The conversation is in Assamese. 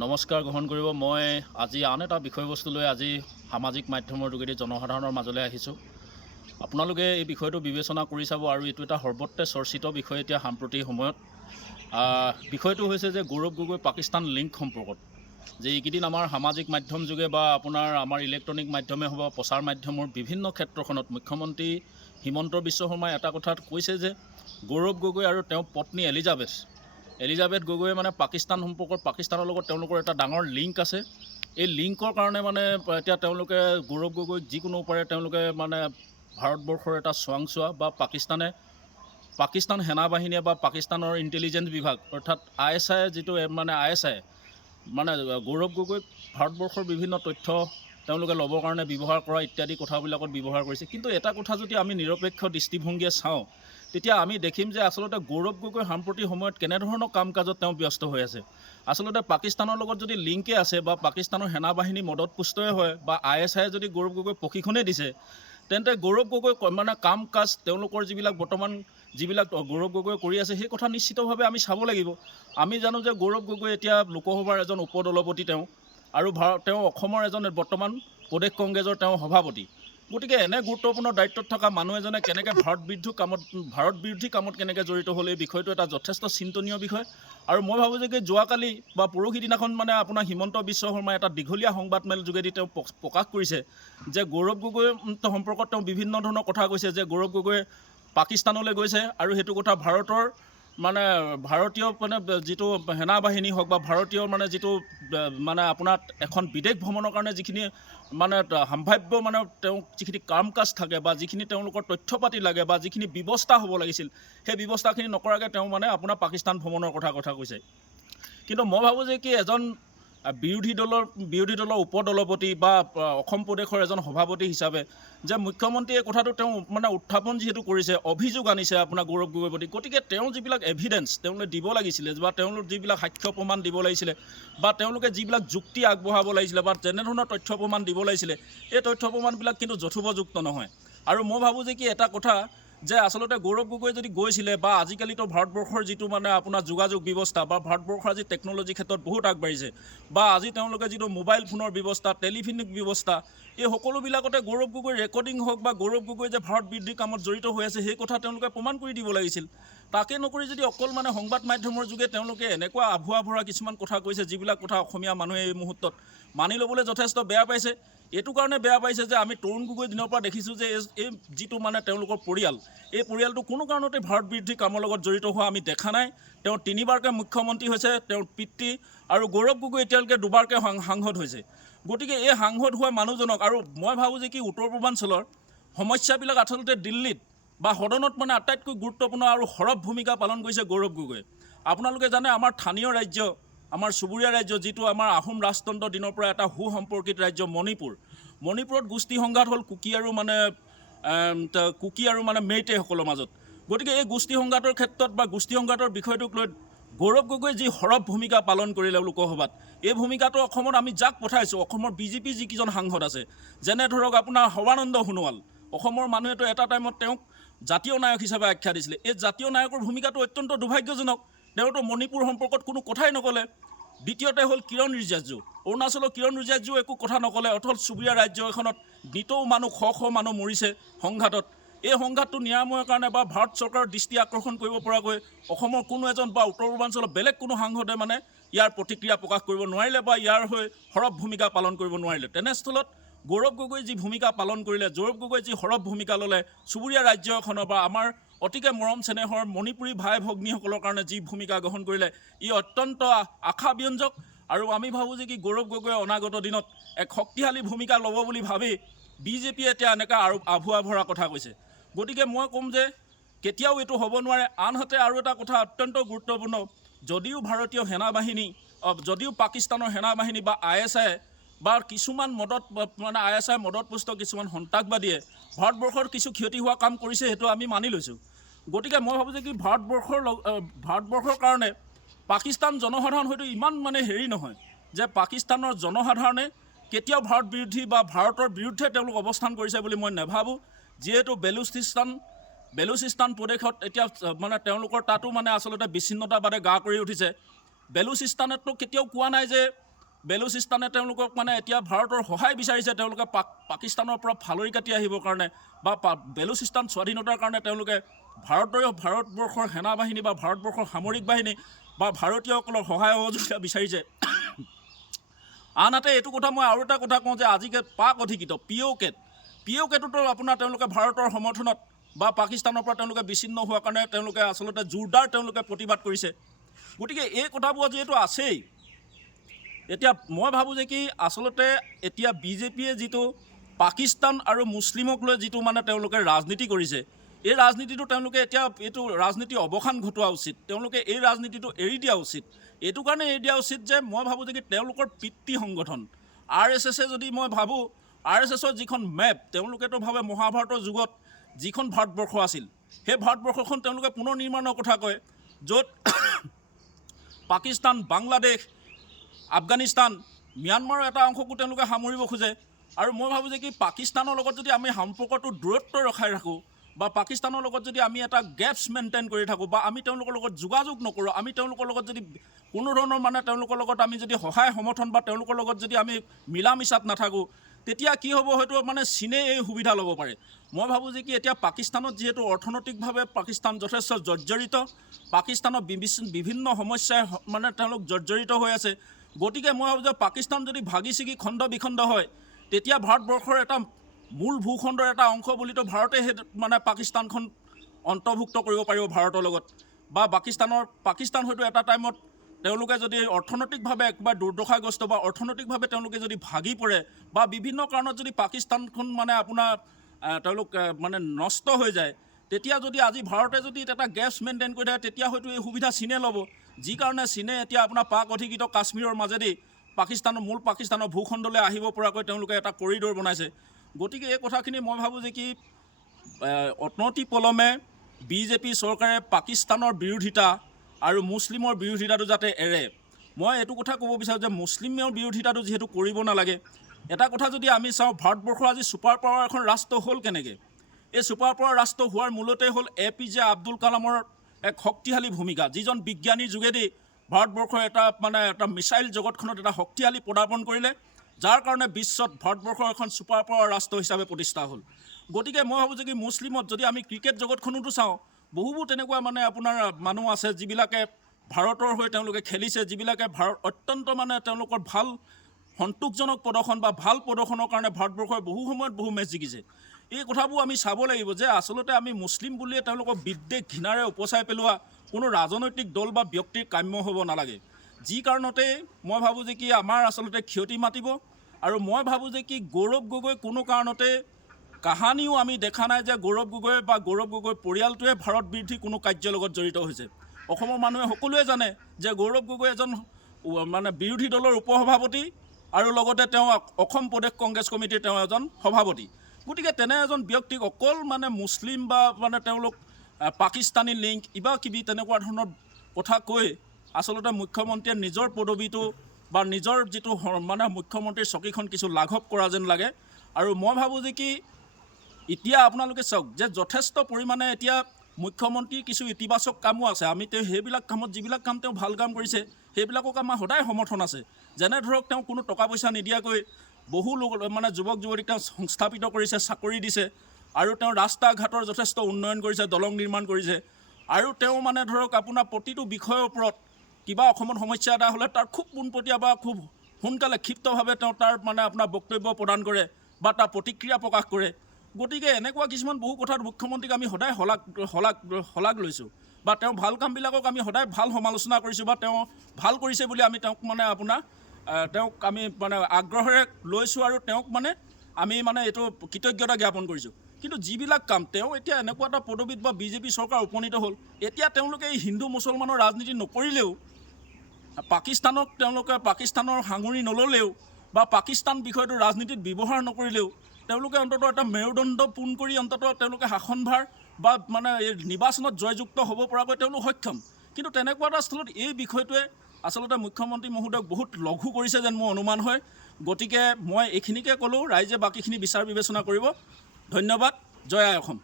নমস্কাৰ গ্ৰহণ কৰিব। মই আজি আন এটা বিষয়বস্তু লৈ আজি সামাজিক মাধ্যমৰ যোগেদি জনসাধাৰণৰ মাজলৈ আহিছোঁ। আপোনালোকে এই বিষয়টো বিবেচনা কৰি চাব আৰু এইটো এটা সৰ্বত্ৰে চৰ্চিত বিষয় এতিয়া সাম্প্ৰতিক সময়ত। বিষয়টো হৈছে যে গৌৰৱ গগৈ পাকিস্তান লিংক সম্পৰ্কত যে এইকেইদিন আমাৰ সামাজিক মাধ্যম যোগে বা আপোনাৰ আমাৰ ইলেক্ট্ৰনিক মাধ্যমে হ'ব প্ৰচাৰ মাধ্যমৰ বিভিন্ন ক্ষেত্ৰখনত মুখ্যমন্ত্ৰী হিমন্ত বিশ্ব শৰ্মাই এটা কথাত কৈছে যে গৌৰৱ গগৈ আৰু তেওঁৰ পত্নী এলিজাবেথ গগৈয়ে মানে পাকিস্তান সম্পৰ্কত পাকিস্তানৰ লগত তেওঁলোকৰ এটা ডাঙৰ লিংক আছে। এই লিংকৰ কাৰণে মানে এতিয়া তেওঁলোকে গৌৰৱ গগৈক যিকোনো উপায়েৰে তেওঁলোকে মানে ভাৰতবৰ্ষৰ এটা চোৱাংচোৱা বা পাকিস্তান সেনাবাহিনীয়ে বা পাকিস্তানৰ ইণ্টেলিজেঞ্চ বিভাগ অৰ্থাৎ ISI যিটো মানে ISI মানে গৌৰৱ গগৈক ভাৰতবৰ্ষৰ বিভিন্ন তথ্য তেওঁলোকে ল'বৰ কাৰণে ব্যৱহাৰ কৰা ইত্যাদি কথাবিলাকত ব্যৱহাৰ কৰিছে। কিন্তু এটা কথা যদি আমি নিৰপেক্ষ দৃষ্টিভংগীয়ে চাওঁ তেতিয়া আমি দেখিম যে আচলতে গৌৰৱ গগৈ সাম্প্ৰতিক সময়ত কেনেধৰণৰ কাম কাজত তেওঁ ব্যস্ত হৈ আছে। আচলতে পাকিস্তানৰ লগত যদি লিংকে আছে বা পাকিস্তানৰ সেনাবাহিনী মদত পুষ্টই হয় বা ISI যদি গৌৰৱ গগৈ প্ৰশিক্ষণেই দিছে তেন্তে গৌৰৱ গগৈ মানে কাম কাজ তেওঁলোকৰ বৰ্তমান যিবিলাক গৌৰৱ গগৈ কৰি আছে সেই কথা নিশ্চিতভাৱে আমি চাব লাগিব। আমি জানো যে গৌৰৱ গগৈ এতিয়া লোকসভাৰ এজন উপদলপতি তেওঁ আৰু তেওঁ অসমৰ এজন বৰ্তমান প্ৰদেশ কংগ্ৰেছৰ তেওঁ সভাপতি। গতিকে এনে গুৰুত্বপূৰ্ণ দায়িত্বত থকা মানুহ এজনে কেনেকৈ ভাৰত বিৰোধী কামত কেনেকৈ জড়িত হ'ল এই বিষয়টো এটা যথেষ্ট চিন্তনীয় বিষয়। আৰু মই ভাবোঁ যে যোৱাকালি বা পৰহি দিনাখন মানে আপোনাৰ হিমন্ত বিশ্ব শৰ্মাই এটা দীঘলীয়া সংবাদমেল যোগেদি তেওঁ প্ৰকাশ কৰিছে যে গৌৰৱ গগৈ সম্পৰ্কত তেওঁ বিভিন্ন ধৰণৰ কথা কৈছে যে গৌৰৱ গগৈ পাকিস্তানলৈ গৈছে আৰু সেইটো কথা ভাৰতীয় মানে যিটো সেনাবাহিনী হওক বা ভাৰতীয় মানে যিটো মানে আপোনাৰ এখন বিদেশ ভ্ৰমণৰ কাৰণে যিখিনি মানে সম্ভাৱ্য মানে তেওঁ যিখিনি কাম কাজ থাকে বা যিখিনি তেওঁলোকৰ তথ্য পাতি লাগে বা যিখিনি ব্যৱস্থা হ'ব লাগিছিল সেই ব্যৱস্থাখিনি নকৰাকৈ তেওঁ মানে আপোনাৰ পাকিস্তান ভ্ৰমণৰ কথা কৈছে। কিন্তু মই ভাবোঁ যে এজন বিৰোধী দলৰ উপদলপতি বা অসম প্ৰদেশৰ এজন সভাপতি হিচাপে যে মুখ্যমন্ত্ৰীয়ে এই কথাটো তেওঁ মানে উত্থাপন যিহেতু কৰিছে, অভিযোগ আনিছে আপোনাৰ গৌৰৱ গগৈৰ প্ৰতি, গতিকে তেওঁ যিবিলাক এভিডেঞ্চ তেওঁলোকে দিব লাগিছিলে বা তেওঁলোক যিবিলাক সাক্ষ্য প্ৰমাণ দিব লাগিছিলে বা তেওঁলোকে যিবিলাক যুক্তি আগবঢ়াব লাগিছিলে বা যেনেধৰণৰ তথ্য প্ৰমাণ দিব লাগিছিলে এই তথ্য প্ৰমাণবিলাক কিন্তু যথোপযুক্ত নহয়। আৰু মই ভাবোঁ যে এটা কথা যে আচলতে গৌৰৱ গগৈ যদি গৈছিলে বা আজিকালিতো ভাৰতবৰ্ষৰ যিটো মানে আপোনাৰ যোগাযোগ ব্যৱস্থা বা ভাৰতবৰ্ষৰ আজি টেকন'লজিৰ ক্ষেত্ৰত বহুত আগবাঢ়িছে বা আজি তেওঁলোকে যিটো মোবাইল ফোনৰ ব্যৱস্থা টেলিফোনিক ব্যৱস্থা এই সকলোবিলাকতে গৌৰৱ গগৈ ৰেকৰ্ডিং হওক বা গৌৰৱ গগৈ যে ভাৰত বিৰোধী কামত জড়িত হৈ আছে সেই কথা তেওঁলোকে প্ৰমাণ কৰি দিব লাগিছিল। তাকে নকৰি যদি অকল মানে সংবাদ মাধ্যমৰ যোগে তেওঁলোকে এনেকুৱা আভুৱা ভৰা কিছুমান কথা কৈছে যিবিলাক কথা অসমীয়া মানুহে এই মুহূৰ্তত মানি ল'বলৈ যথেষ্ট বেয়া পাইছে। এইটো কাৰণে বেয়া পাইছে যে আমি তৰুণ গগৈ দিনৰ পৰা দেখিছোঁ যে এই যিটো মানে তেওঁলোকৰ পৰিয়াল এই পৰিয়ালটো কোনো কাৰণতে ভাৰত বিৰোধী কামৰ লগত জড়িত হোৱা আমি দেখা নাই। তেওঁ 3বাৰকৈ মুখ্যমন্ত্ৰী হৈছে তেওঁৰ পিতৃ আৰু গৌৰৱ গগৈ এতিয়ালৈকে 2বাৰকৈ সাংসদ হৈছে। গতিকে এই সাংসদ হোৱা মানুহজনক আৰু মই ভাবোঁ যে উত্তৰ পূৰ্বাঞ্চলৰ সমস্যাবিলাক আচলতে দিল্লীত বা সদনত মানে আটাইতকৈ গুৰুত্বপূৰ্ণ আৰু সৰব ভূমিকা পালন কৰিছে গৌৰৱ গগৈ। আপোনালোকে জানে আমাৰ স্থানীয় ৰাজ্য আমাৰ চুবুৰীয়া ৰাজ্য যিটো আমাৰ আহোম ৰাজতন্ত্ৰৰ দিনৰ পৰা এটা সুসম্পৰ্কিত ৰাজ্য মণিপুৰত গোষ্ঠী সংঘাত হ'ল কুকি আৰু মানে মেইটেইসকলৰ মাজত। গতিকে এই গোষ্ঠী সংঘাতৰ ক্ষেত্ৰত বা গোষ্ঠী সংঘাতৰ বিষয়টোক লৈ গৌৰৱ গগৈ যি সৰব ভূমিকা পালন কৰিলে লোকসভাত এই ভূমিকাটো অসমত আমি যাক পঠাইছোঁ অসমৰ BJP যিকেইজন সাংসদ আছে যেনে ধৰক আপোনাৰ সৰ্বানন্দ সোণোৱাল, অসমৰ মানুহেতো এটা টাইমত তেওঁক জাতীয় নায়ক হিচাপে আখ্যা দিছিলে। এই জাতীয় নায়কৰ ভূমিকাটো অত্যন্ত দুৰ্ভাগ্যজনক। তেওঁতো মণিপুৰ সম্পৰ্কত কোনো কথাই নক'লে। দ্বিতীয়তে হ'ল কিৰণ ৰিজিজু, অৰুণাচলৰ কিৰণ ৰিজিজুও একো কথা নক'লে। অথল চুবুৰীয়া ৰাজ্য এখনত নিতৌ মানুহ শ মানুহ মৰিছে সংঘাতত। এই সংঘাতটো নিৰাময়ৰ কাৰণে বা ভাৰত চৰকাৰৰ দৃষ্টি আকৰ্ষণ কৰিব পৰাকৈ অসমৰ কোনো এজন বা উত্তৰ পূৰ্বাঞ্চলৰ বেলেগ কোনো সাংসদে মানে ইয়াৰ প্ৰতিক্ৰিয়া প্ৰকাশ কৰিব নোৱাৰিলে বা ইয়াৰ হৈ সৰব ভূমিকা পালন কৰিব নোৱাৰিলে। তেনেস্থলত গৌৰৱ গগৈ যি ভূমিকা পালন কৰিলে, গৌৰৱ গগৈ যি সৰব ভূমিকা ল'লে চুবুৰীয়া ৰাজ্য এখনৰ বা আমাৰ অতিকে মৰম চেনেহৰ মণিপুৰী ভাই ভগ্নীসকলৰ কাৰণে যি ভূমিকা গ্ৰহণ কৰিলে ই অত্যন্ত আশাব্যঞ্জক। আৰু আমি ভাবোঁ যে গৌৰৱ গগৈয়ে অনাগত দিনত এক শক্তিশালী ভূমিকা ল'ব বুলি ভাবি BJPয়ে এতিয়া এনেকুৱা আৰু আভুৱা ভৰা কথা কৈছে। গতিকে মই ক'ম যে কেতিয়াও এইটো হ'ব নোৱাৰে। আনহাতে আৰু এটা কথা অত্যন্ত গুৰুত্বপূৰ্ণ, যদিও ভাৰতীয় সেনাবাহিনী যদিও পাকিস্তানৰ সেনাবাহিনী বা ISI বা কিছুমান ISI মদতপুষ্ট কিছুমান সন্ত্ৰাসবাদীয়ে ভাৰতবৰ্ষৰ কিছু ক্ষতি হোৱা কাম কৰিছে সেইটো আমি মানি লৈছোঁ। গতিকে মই ভাবোঁ যে ভাৰতবৰ্ষৰ কাৰণে পাকিস্তান জনসাধাৰণ হয়তো ইমান মানে হেৰি নহয় যে পাকিস্তানৰ জনসাধাৰণে কেতিয়াও ভাৰত বিৰোধী বা ভাৰতৰ বিৰুদ্ধে তেওঁলোক অৱস্থান কৰিছে বুলি মই নাভাবোঁ। যিহেতু বেলুচিস্তান প্ৰদেশত এতিয়া মানে তেওঁলোকৰ তাতো মানে আচলতে বিচ্ছিন্নতাবাদে গা কৰি উঠিছে। বেলুচিস্তানেতো কেতিয়াও কোৱা নাই যে বেলুচিস্তানে তেওঁলোকক মানে এতিয়া ভাৰতৰ সহায় বিচাৰিছে তেওঁলোকে পাকিস্তানৰ পৰা ফালৰি কাটি আহিবৰ কাৰণে বা বেলুচিস্তান স্বাধীনতাৰ কাৰণে তেওঁলোকে ভাৰতবৰ্ষৰ সেনাবাহিনী বা ভাৰতবৰ্ষৰ সামৰিক বাহিনী বা ভাৰতীয়সকলৰ সহায় সহযোগিতা বিচাৰিছে। আনহাতে এইটো কথা মই আৰু এটা কথা কওঁ যে আজিকে পাক অধিকৃত পিঅ'কেটোতো আপোনাৰ তেওঁলোকে ভাৰতৰ সমৰ্থনত বা পাকিস্তানৰ পৰা তেওঁলোকে বিচ্ছিন্ন হোৱাৰ কাৰণে তেওঁলোকে আচলতে জোৰদাৰ তেওঁলোকে প্ৰতিবাদ কৰিছে। গতিকে এই কথাবোৰ যিহেতু আছেই, এতিয়া মই ভাবোঁ যে কি আচলতে এতিয়া বিজেপিয়ে যিটো পাকিস্তান আৰু মুছলিমক লৈ যিটো মানে তেওঁলোকে ৰাজনীতি কৰিছে, এই ৰাজনীতিটো তেওঁলোকে এতিয়া এইটো ৰাজনীতি অৱসান ঘটোৱা উচিত। তেওঁলোকে এই ৰাজনীতিটো এৰি দিয়া উচিত। এইটো কাৰণে এৰি দিয়া উচিত যে মই ভাবোঁ যে কি তেওঁলোকৰ পিতৃ সংগঠন RSSে যদি মই ভাবোঁ RSSৰ যিখন মেপ তেওঁলোকেতো ভাবে মহাভাৰতৰ যুগত যিখন ভাৰতবৰ্ষ আছিল সেই ভাৰতবৰ্ষখন তেওঁলোকে পুনৰ নিৰ্মাণৰ কথা কয়, য'ত পাকিস্তান, বাংলাদেশ, আফগানিস্তান, ম্যানমাৰৰ এটা অংশকো তেওঁলোকে সামৰিব খোজে। আৰু মই ভাবোঁ যে কি পাকিস্তানৰ লগত যদি আমি সম্পৰ্কটো দূৰত্ব ৰখাই ৰাখোঁ বা পাকিস্তানৰ লগত যদি আমি এটা গেপছ মেইনটেইন কৰি থাকোঁ বা আমি তেওঁলোকৰ লগত যোগাযোগ নকৰোঁ, আমি তেওঁলোকৰ লগত যদি কোনো ধৰণৰ মানে তেওঁলোকৰ লগত আমি যদি সহায় সমৰ্থন বা তেওঁলোকৰ লগত যদি আমি মিলা মিছাত নাথাকোঁ, তেতিয়া কি হ'ব হয়তো মানে চীনে এই সুবিধা ল'ব পাৰে। মই ভাবোঁ যে কি এতিয়া পাকিস্তানত যিহেতু অৰ্থনৈতিকভাৱে পাকিস্তান যথেষ্ট জৰ্জৰিত, পাকিস্তানৰ বিভিন্ন সমস্যাই মানে তেওঁলোক জৰ্জৰিত হৈ আছে। গতিকে মই ভাবোঁ যে পাকিস্তান যদি ভাগি ছিগি খণ্ড বিখণ্ড হয়, তেতিয়া ভাৰতবৰ্ষৰ এটা মূল ভূখণ্ডৰ এটা অংশ বুলিতো ভাৰতে সেই মানে পাকিস্তানখন অন্তৰ্ভুক্ত কৰিব পাৰিব ভাৰতৰ লগত। বা পাকিস্তান হয়তো এটা টাইমত তেওঁলোকে যদি অৰ্থনৈতিকভাৱে একবাৰ দুৰ্দশাগ্ৰস্ত বা অৰ্থনৈতিকভাৱে তেওঁলোকে যদি ভাগি পৰে বা বিভিন্ন কাৰণত যদি পাকিস্তানখন মানে আপোনাৰ তেওঁলোক মানে নষ্ট হৈ যায়, তেতিয়া যদি আজি ভাৰতে যদি এটা গেপছ মেইনটেইন কৰি থাকে, তেতিয়া হয়তো এই সুবিধা চীনে ল'ব। যি কাৰণে চীনে এতিয়া আপোনাৰ পাক অধিকৃত কাশ্মীৰৰ মাজেদি পাকিস্তানৰ ভূখণ্ডলৈ আহিব পৰাকৈ তেওঁলোকে এটা কৰিডৰ বনাইছে। গতিকে এই কথাখিনি মই ভাবোঁ যে কি অনতি পলমে বিজেপি চৰকাৰে পাকিস্তানৰ বিৰোধিতা আৰু মুছলিমৰ বিৰোধিতাটো যাতে এৰে। মই এইটো কথা ক'ব বিচাৰোঁ যে মুছলিমৰ বিৰোধিতাটো যিহেতু কৰিব নালাগে। এটা কথা যদি আমি চাওঁ, ভাৰতবৰ্ষৰ আজি ছুপাৰ পাৱাৰ এখন ৰাষ্ট্ৰ হ'ল কেনেকৈ? এই ছুপাৰ পাৱাৰ ৰাষ্ট্ৰ হোৱাৰ মূলতে হ'ল APJ আব্দুল কালামৰ এক শক্তিশালী ভূমিকা, যিজন বিজ্ঞানীৰ যোগেদি ভাৰতবৰ্ষৰ এটা মিছাইল জগতখনত এটা শক্তিশালী পদাৰ্পণ কৰিলে, যাৰ কাৰণে বিশ্বত ভাৰতবৰ্ষৰ এখন ছুপাৰ পাৱাৰ ৰাষ্ট্ৰ হিচাপে প্ৰতিষ্ঠা হ'ল। গতিকে মই ভাবোঁ যে কি মুছলিমত যদি আমি ক্ৰিকেট জগতখনতো চাওঁ, বহুবোৰ তেনেকুৱা মানে আপোনাৰ মানুহ আছে যিবিলাকে ভাৰতৰ হৈ তেওঁলোকে খেলিছে, যিবিলাকে অত্যন্ত মানে তেওঁলোকৰ ভাল সন্তোষজনক প্ৰদৰ্শন বা ভাল প্ৰদৰ্শনৰ কাৰণে ভাৰতবৰ্ষই বহু সময়ত বহু মেচ জিকিছে। এই কথাবোৰ আমি চাব লাগিব যে আচলতে আমি মুছলিম বুলিয়ে তেওঁলোকক বিদ্বেষ ঘৃণাৰে উপচাই পেলোৱা কোনো ৰাজনৈতিক দল বা ব্যক্তিৰ কাম্য হ'ব নালাগে। যি কাৰণতে মই ভাবোঁ যে কি আমাৰ আচলতে ক্ষতি মাতিব। আৰু মই ভাবোঁ যে কি গৌৰৱ গগৈ কোনো কাৰণতে কাহানিও আমি দেখা নাই যে গৌৰৱ গগৈ পৰিয়ালটোৱে ভাৰত বিৰোধী কোনো কাৰ্যৰ লগত জড়িত হৈছে। অসমৰ মানুহে সকলোৱে জানে যে গৌৰৱ গগৈ এজন মানে বিৰোধী দলৰ উপসভাপতি আৰু লগতে তেওঁ অসম প্ৰদেশ কংগ্ৰেছ কমিটিৰ তেওঁ এজন সভাপতি। গতিকে তেনে এজন ব্যক্তিক অকল মানে মুছলিম বা মানে তেওঁলোক পাকিস্তানী লিংক কিবাকিবি তেনেকুৱা ধৰণৰ কথা কৈ আচলতে মুখ্যমন্ত্ৰীয়ে নিজৰ পদবীটো বা নিজৰ যিটো মানে মুখ্যমন্ত্ৰীৰ চকীখন কিছু লাঘৱ কৰা যেন লাগে। আৰু মই ভাবোঁ যে কি এতিয়া আপোনালোকে চাওক যে যথেষ্ট পৰিমাণে এতিয়া মুখ্যমন্ত্ৰীৰ কিছু ইতিবাচক কামো আছে। আমি সেইবিলাক কামত যিবিলাক কাম তেওঁ ভাল কাম কৰিছে সেইবিলাকক আমাৰ সদায় সমৰ্থন আছে। যেনে ধৰক তেওঁ কোনো টকা পইচা নিদিয়াকৈ বহু লোক মানে যুৱক যুৱতীক তেওঁ সংস্থাপিত কৰিছে, চাকৰি দিছে, আৰু তেওঁ ৰাস্তা ঘাটৰ যথেষ্ট উন্নয়ন কৰিছে, দলং নিৰ্মাণ কৰিছে। আৰু তেওঁ মানে ধৰক আপোনাৰ প্ৰতিটো বিষয়ৰ ওপৰত কিবা অসমত সমস্যা এটা হ'লে তাৰ খুব পোনপটীয়া বা খুব সোনকালে ক্ষিপ্তভাৱে তেওঁ তাৰ মানে আপোনাৰ বক্তব্য প্ৰদান কৰে বা তাৰ প্ৰতিক্ৰিয়া প্ৰকাশ কৰে। গতিকে এনেকুৱা কিছুমান বহু কথাত মুখ্যমন্ত্ৰীক আমি সদায় শলাগ লৈছোঁ বা তেওঁৰ ভাল কামবিলাকক আমি সদায় ভাল সমালোচনা কৰিছোঁ বা তেওঁ ভাল কৰিছে বুলি আমি তেওঁক মানে তেওঁক আমি মানে আগ্ৰহেৰে লৈছোঁ আৰু তেওঁক মানে আমি মানে এইটো কৃতজ্ঞতা জ্ঞাপন কৰিছোঁ। কিন্তু যিবিলাক কাম তেওঁ এতিয়া এনেকুৱা এটা পদবীত বা বিজেপি চৰকাৰ উপনীত হ'ল, এতিয়া তেওঁলোকে এই হিন্দু মুছলমানৰ ৰাজনীতি নকৰিলেও, পাকিস্তানৰ সাঙুৰি নল'লেও বা পাকিস্তান বিষয়টো ৰাজনীতিত ব্যৱহাৰ নকৰিলেও তেওঁলোকে অন্ততঃ এটা মেৰুদণ্ড পোন কৰি অন্ততঃ তেওঁলোকে শাসনভাৰ বা মানে এই নিৰ্বাচনত জয়যুক্ত হ'ব পৰাকৈ তেওঁলোক সক্ষম। কিন্তু তেনেকুৱা এটা স্থলত এই বিষয়টোৱে আচলতে মুখ্যমন্ত্ৰী মহোদয়ক বহুত লঘু কৰিছে যেন মোৰ অনুমান হয়। গতিকে মই এইখিনিকে ক'লোঁ, ৰাইজে বাকীখিনি বিচাৰ বিবেচনা কৰিব। ধন্যবাদ। জয় আই অসম।